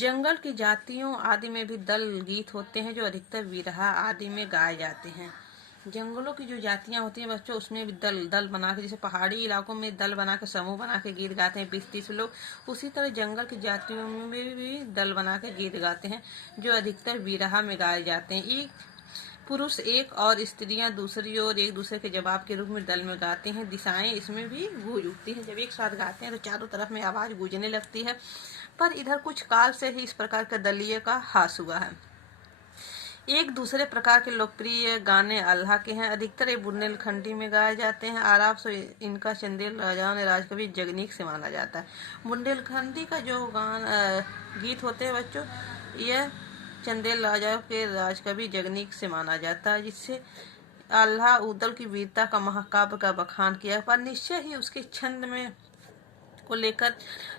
जंगल की जातियों आदि में भी दल गीत होते हैं जो अधिकतर विरहा आदि में गाए जाते हैं। जंगलों की जो जातियां होती हैं बच्चों, उसमें भी दल दल बना के, जैसे पहाड़ी इलाकों में दल बना के, समूह बना के गीत गाते हैं 20-30 लोग, उसी तरह जंगल की जातियों में भी दल बना के गीत गाते हैं जो अधिकतर विरहा में गाए जाते हैं। एक पुरुष एक और स्त्रियां दूसरी ओर एक दूसरे के जवाब के रूप में दल में गाते हैं। दिशाएं इसमें भी गूंज उठती हैं। जब एक साथ गाते हैं तो चारों तरफ में आवाज गूंजने लगती है। पर इधर कुछ काल से ही इस प्रकार का दलीय का हास हुआ है। एक दूसरे प्रकार के लोकप्रिय गाने अल्लाह के हैं। अधिकतर ये बुंदेलखंडी में गाए जाते हैं। आराब से इनका चंदेल राजाओं ने राजकवि जगनीक से माना जाता है। बुंदेलखंडी का जो गीत होते हैं बच्चों, यह चंदेल राजाओं के राजकवि जगनीक से माना जाता है, जिससे अल्लाह उदल की वीरता का महाकाव्य का बखान किया। पर निश्चय ही उसके छंद में को लेकर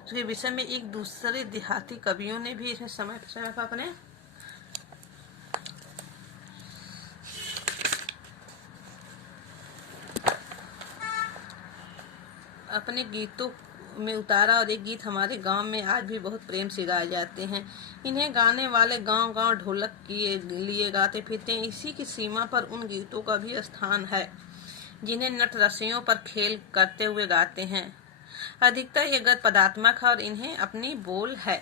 उसके विषय में एक दूसरे देहाती कवियों ने भी इसमें समय समय पर अपने गीतों में उतारा। और एक गीत हमारे गांव में आज भी बहुत प्रेम से गाए जाते हैं। इन्हें गाने वाले गांव गांव ढोलक के लिए गाते फिरते हैं। इसी की सीमा पर उन गीतों का भी स्थान है जिन्हें नट रस्सियों पर खेल करते हुए गाते हैं। अधिकतर ये गद्य पदात्मक है और इन्हें अपनी बोल है।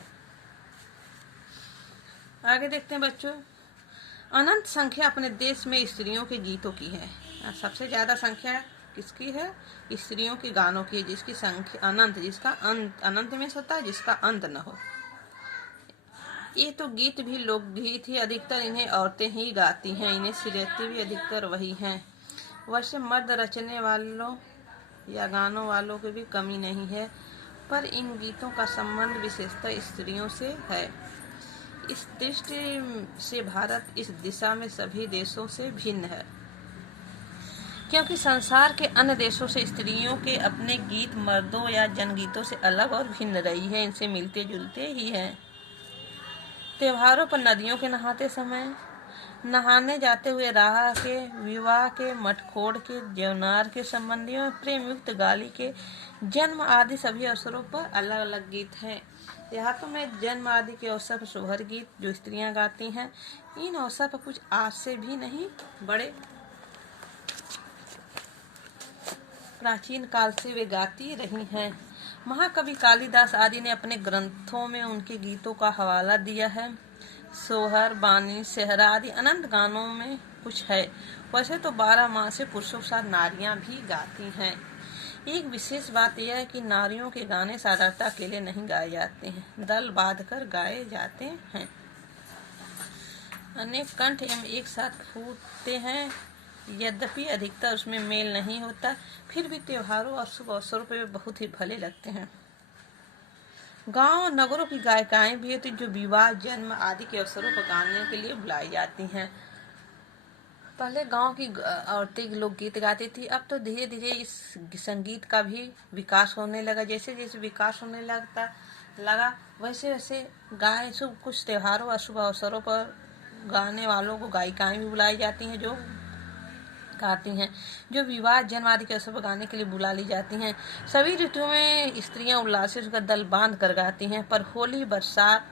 आगे देखते हैं बच्चों, अनंत संख्या अपने देश में स्त्रियों के गीतों की है। सबसे ज्यादा संख्या किसकी है? स्त्रियों के गानों की, जिसकी संख्या अनंत, जिसका अंत अनंत में होता है, जिसका अंत न हो। ये तो गीत भी लोकगीत ही, अधिकतर इन्हें औरतें ही गाती हैं। इन्हें सिरते भी अधिकतर वही हैं। वैसे मर्द रचने वालों या गानों वालों की भी कमी नहीं है, पर इन गीतों का संबंध विशेषतः स्त्रियों से है। इस दृष्टि से भारत इस दिशा में सभी देशों से भिन्न है, क्योंकि संसार के अन्य देशों से स्त्रियों के अपने गीत मर्दों या जनगीतों से अलग और भिन्न रही है। इनसे मिलते जुलते ही हैं। त्योहारों पर नदियों के नहाते समय, नहाने जाते हुए राह के, विवाह के, मटकोड़ के, जौनार के संबंधियों, प्रेम युक्त गाली के, जन्म आदि सभी अवसरों पर अलग अलग गीत हैं। देहातों में जन्म आदि के अवसर पर शुभर गीत जो स्त्रियां गाती हैं। इन अवसर पर कुछ आज से भी नहीं, बड़े प्राचीन काल से वे गाती रही हैं। महाकवि कालिदास आदि ने अपने ग्रंथों में उनके गीतों का हवाला दिया है। सोहर, बानी, सेहरा आदि अनंत गानों में कुछ है। वैसे तो 12 माह से पुरुषों के साथ नारियां भी गाती हैं। एक विशेष बात यह है कि नारियों के गाने साधारणतः अकेले नहीं गाए जाते हैं, दल बांध कर गाए जाते हैं। अनेक कंठ एवं एक साथ फूटते हैं। यद्यपि अधिकतर उसमें मेल नहीं होता, फिर भी त्योहारों और शुभ अवसरों पर बहुत ही भले लगते हैं। गांव नगरों की गायिकाएं भी होती जो विवाह, जन्म आदि के अवसरों पर गाने के लिए बुलाई जाती हैं। पहले गांव की औरतें लोकगीत गाती थी। अब तो धीरे धीरे इस संगीत का भी विकास होने लगा। जैसे जैसे विकास होने लगा वैसे वैसे गाय शुभ कुछ त्योहारों और शुभ अवसरों पर गाने वालों को गायिकाएं भी बुलाई जाती हैं जो गाती हैं। जो विवाह, जन्म आदि के अवसर पर गाने के लिए बुला ली जाती हैं। सभी ऋतुओं में स्त्रियां उल्लास से उसका दल बांध कर गाती हैं, पर होली, बरसात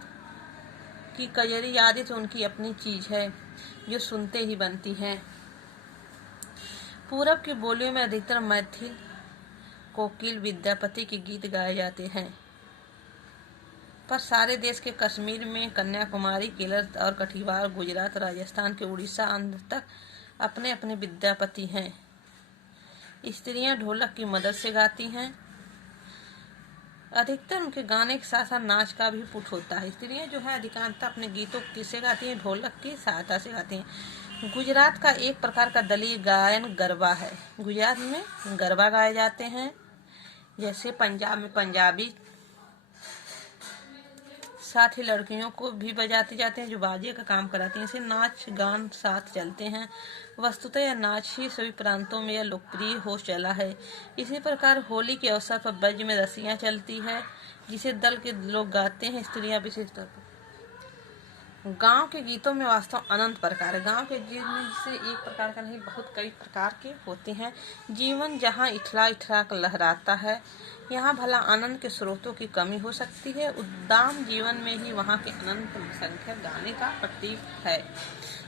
की कजरी आदि तो उनकी अपनी चीज है जो सुनते ही बनती हैं। पूरब की बोलियों में अधिकतर मैथिल, कोकिल, विद्यापति के गीत गाए जाते हैं, पर सारे देश के कश्मीर में कन्याकुमारी, केरल और कटिहार, गुजरात, राजस्थान के उड़ीसा, आंध्र तक अपने अपने विद्यापति हैं। स्त्रियां ढोलक की मदद से गाती हैं। अधिकतर उनके गाने के साथ साथ नाच का भी पुट होता है। स्त्रियां जो है अधिकांशतः अपने गीतों किससे गाती हैं? ढोलक की सहायता से गाती हैं। गुजरात का एक प्रकार का दलीय गायन गरबा है। गुजरात में गरबा गाए जाते हैं। जैसे पंजाब में पंजाबी, साथ ही लड़कियों को भी बजाते जाते हैं जो बाजे का काम कराती हैं। इसे नाच गान साथ चलते हैं। वस्तुतः यह नाच ही सभी प्रांतों में यह लोकप्रिय हो चला है। इसी प्रकार होली के अवसर पर ब्रज में रस्सियां चलती है जिसे दल के लोग गाते हैं। स्त्रियां विशेष तौर पर गांव के गीतों में वास्तव अनंत प्रकार है। गांव के गीत में जिसे एक प्रकार का नहीं, बहुत कई प्रकार के होते हैं। जीवन जहां इठला इठला कर लहराता है, यहाँ भला आनंद के स्रोतों की कमी हो सकती है। उद्दाम जीवन में ही वहाँ के अनंत संख्या गाने का प्रतीक है।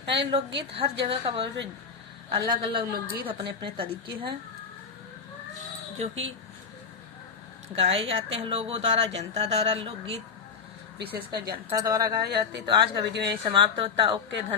यानी लोकगीत हर जगह का बहुत अलग अलग लोकगीत अपने अपने तरीके हैं जो कि गाए जाते हैं लोगों द्वारा, जनता द्वारा। लोकगीत विशेषकर जनता द्वारा गाए जाते हैं। तो आज का वीडियो यही समाप्त होता है। ओके, धन्यवाद।